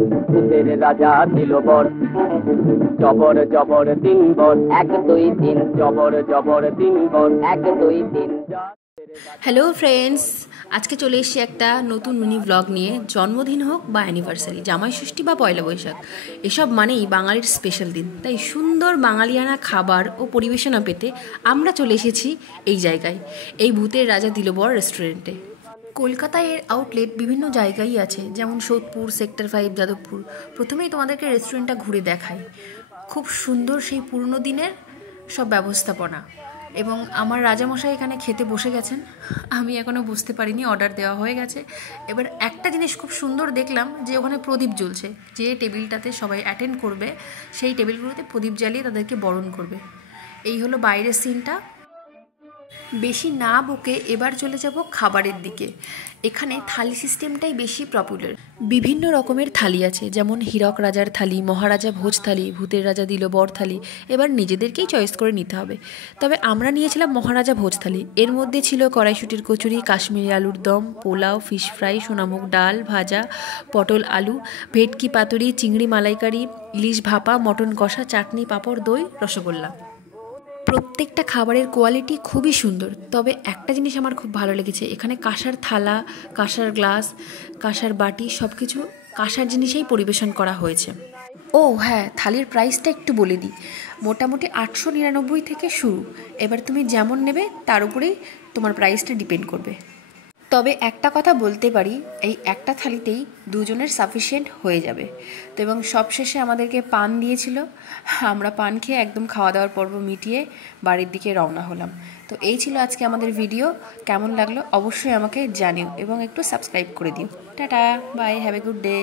ভূতের রাজা দিল বর, জবর জবর 3 বর, 1 2 3, জবর জবর 3 বর, 1 2 3। হ্যালো ফ্রেন্ডস, আজকে চলে এসেছি একটা নতুন মিনি ব্লগ নিয়ে। জন্মদিন হোক বা অ্যানিভার্সারি, জামাই ষষ্ঠী বা পয়লা বৈশাখ, এসব মানেই বাঙালির স্পেশাল দিন। তাই সুন্দর বাঙালিয়ানা খাবার ও পরিবেশনা পেতে আমরা চলে এসেছি এই জায়গায়, এই ভূতের রাজা দিল বর রেস্টুরেন্টে। কলকাতায় এর আউটলেট বিভিন্ন জায়গায় আছে, যেমন সোদপুর, সেক্টর 5, যাদবপুর। প্রথমেই তোমাদেরকে রেস্টুরেন্টটা ঘুরে দেখাই। খুব সুন্দর সেই পুরনো দিনের সব ব্যবস্থাপনা। এবং আমার রাজামশাই এখানে খেতে বসে গেছেন, আমি এখনও বুঝতে পারিনি, অর্ডার দেওয়া হয়ে গেছে। এবার একটা জিনিস খুব সুন্দর দেখলাম যে ওখানে প্রদীপ জ্বলছে, যে টেবিলটাতে সবাই অ্যাটেন্ড করবে সেই টেবিলগুলোতে প্রদীপ জ্বালিয়ে তাদেরকে বরণ করবে। এই হলো বাইরের সিনটা। বেশি না বকে এবার চলে যাব খাবারের দিকে। এখানে থালি সিস্টেমটাই বেশি পপুলার। বিভিন্ন রকমের থালি আছে, যেমন হীরক রাজার থালি, মহারাজা ভোজ থালি, ভূতের রাজা দিল বর থালি। এবার নিজেদেরকেই চয়েস করে নিতে হবে। তবে আমরা নিয়েছিলাম মহারাজা ভোজ থালি। এর মধ্যে ছিল কড়াইশুঁটির কচুরি, কাশ্মীরি আলুর দম, পোলাও, ফিশ ফ্রাই, সোনামুগ ডাল ভাজা, পটল আলু, ভেটকি পাতুরি, চিংড়ি মালাইকারি, ইলিশ ভাপা, মটন কষা, চাটনি, পাঁপড়, দই, রসগোল্লা। প্রত্যেকটা খাবারের কোয়ালিটি খুবই সুন্দর। তবে একটা জিনিস আমার খুব ভালো লেগেছে, এখানে কাঁসার থালা, কাঁসার গ্লাস, কাঁসার বাটি, সব কিছু কাঁসার জিনিসেই পরিবেশন করা হয়েছে। ও হ্যাঁ, থালির প্রাইসটা একটু বলে দিই। মোটামুটি 899 থেকে শুরু। এবার তুমি যেমন নেবে তার উপরেই তোমার প্রাইসটা ডিপেন্ড করবে। তবে একটা কথা বলতে পারি, এই একটা থালিতেই দুজনের সাফিসিয়েন্ট হয়ে যাবে। তো এবং সবশেষে আমাদেরকে পান দিয়েছিল। আমরা পান খেয়ে একদম খাওয়া দাওয়ার পর্ব মিটিয়ে বাড়ির দিকে রওনা হলাম। তো এই ছিল আজকে আমাদের ভিডিও। কেমন লাগলো অবশ্যই আমাকে জানিও এবং একটু সাবস্ক্রাইব করে দিও। Tata, bye, have a good day.